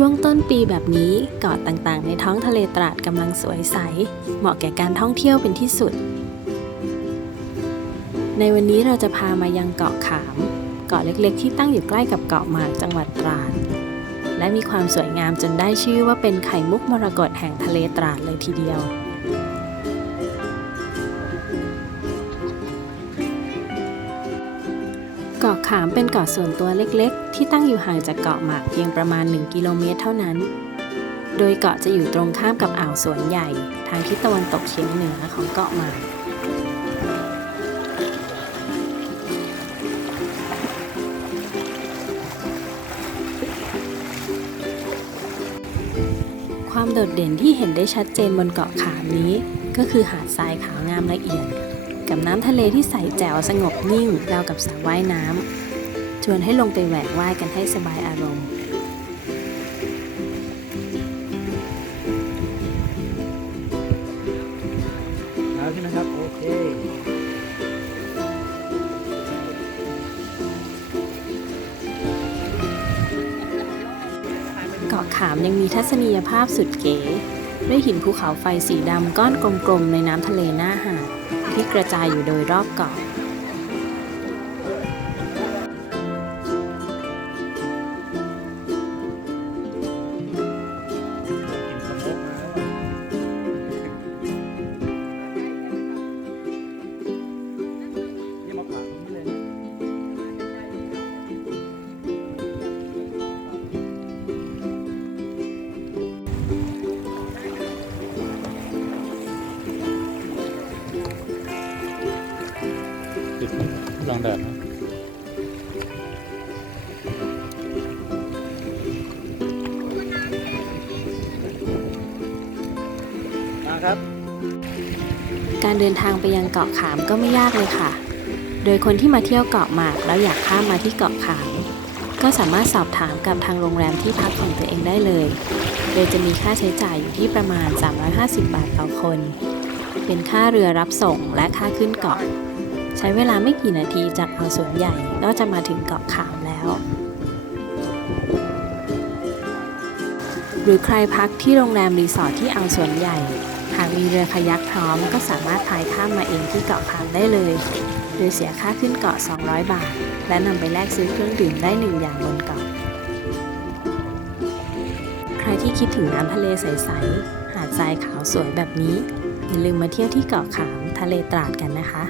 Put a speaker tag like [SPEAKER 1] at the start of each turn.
[SPEAKER 1] ช่วงต้นปีแบบนี้เกาะต่างๆ ในท้องทะเลตราดกำลังสวยใส เหมาะแก่การท่องเที่ยวเป็นที่สุด ในวันนี้เราจะพามายังเกาะขาม เกาะเล็กๆ ที่ตั้งอยู่ใกล้กับเกาะหมากจังหวัดตราด และมีความสวยงามจนได้ชื่อว่าเป็นไข่มุกมรกตแห่งทะเลตราดเลยทีเดียว เกาะขามเป็นเกาะส่วนตัวเล็กๆ ที่ตั้งอยู่ห่างจากเกาะหมากเพียงประมาณ 1 กิโลเมตรเท่านั้น โดยเกาะจะอยู่ตรงข้ามกับอ่าวสวนใหญ่ ทางทิศตะวันตกเฉียงเหนือของเกาะหมากความโดดเด่นที่เห็นได้ชัดเจนบนเกาะขามนี้ ก็คือหาดทรายขาวงามละเอียด กับน้ำทะเลที่ใสแจ๋วสงบนิ่งราวกับสระว่ายน้ำชวนให้ลงไปแหวกว่ายกันให้สบายอารมณ์
[SPEAKER 2] เอาใช่ไหมครับ โอเค
[SPEAKER 1] เกาะขามยังมีทัศนียภาพสุดเก๋ ด้วยหินภูเขาไฟสีดำก้อนกลมๆ ในน้ำทะเลหน้าหาด ที่กระจายอยู่โดยรอบเกาะ
[SPEAKER 3] ติดลองแดดนะ
[SPEAKER 2] มาครับ
[SPEAKER 1] การเดินทางไปยังเกาะขามก็ไม่ยากเลยค่ะ โดยคนที่มาเที่ยวเกาะหมากแล้วอยากข้ามมาที่เกาะขาม ก็สามารถสอบถามกับทางโรงแรมที่พักของตัวเองได้เลย โดยจะมีค่าใช้จ่ายอยู่ที่ประมาณ 350 บาทต่อคน เป็นค่าเรือรับส่งและค่าขึ้นเกาะ ใช้เวลาไม่กี่นาทีจากอ่าวสวนใหญ่ก็จะมาถึงเกาะขามแล้ว หรือใครพักที่โรงแรมรีสอร์ทที่อ่าวสวนใหญ่ หากมีเรือคายักพร้อมก็สามารถพายข้ามมาเองที่เกาะขามได้เลย โดยเสียค่าขึ้นเกาะ 200 บาท และนำไปแลกซื้อเครื่องดื่มได้หนึ่งอย่างบนเกาะใครที่คิดถึงน้ำทะเลใสๆหาดทรายขาวสวยแบบนี้อย่าลืมมาเที่ยวที่เกาะขามทะเลตราดกันนะคะ